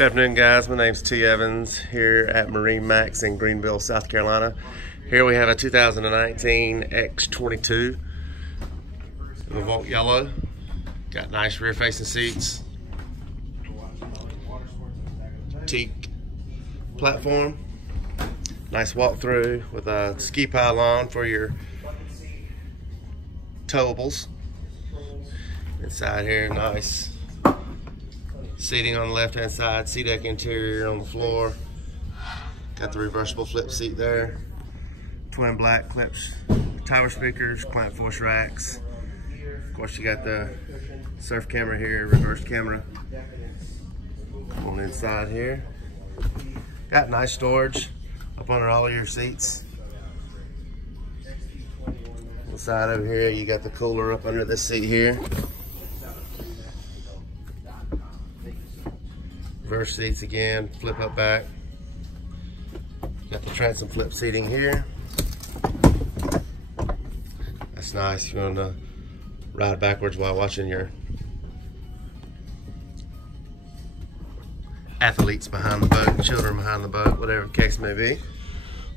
Good afternoon, guys. My name's T. Evans here at MarineMax in Greenville, South Carolina. Here we have a 2019 X22 Revolt Yellow. Got nice rear-facing seats, teak platform, nice walk-through with a ski pylon for your towables. Inside here, nice seating on the left-hand side, SeaDeck interior on the floor. Got the reversible flip seat there. Twin black clips, tower speakers, clamp force racks. Of course, you got the surf camera here, reverse camera. Come on inside here. Got nice storage up under all of your seats. On the side over here, you got the cooler up under this seat here. Reverse seats again, flip up back. Got the transom flip seating here. That's nice if you want to ride backwards while watching your athletes behind the boat, children behind the boat, whatever the case may be.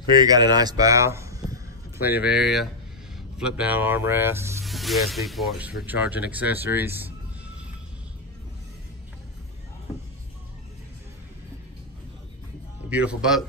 Here you got a nice bow, plenty of area, flip down armrest, USB ports for charging accessories. Beautiful boat.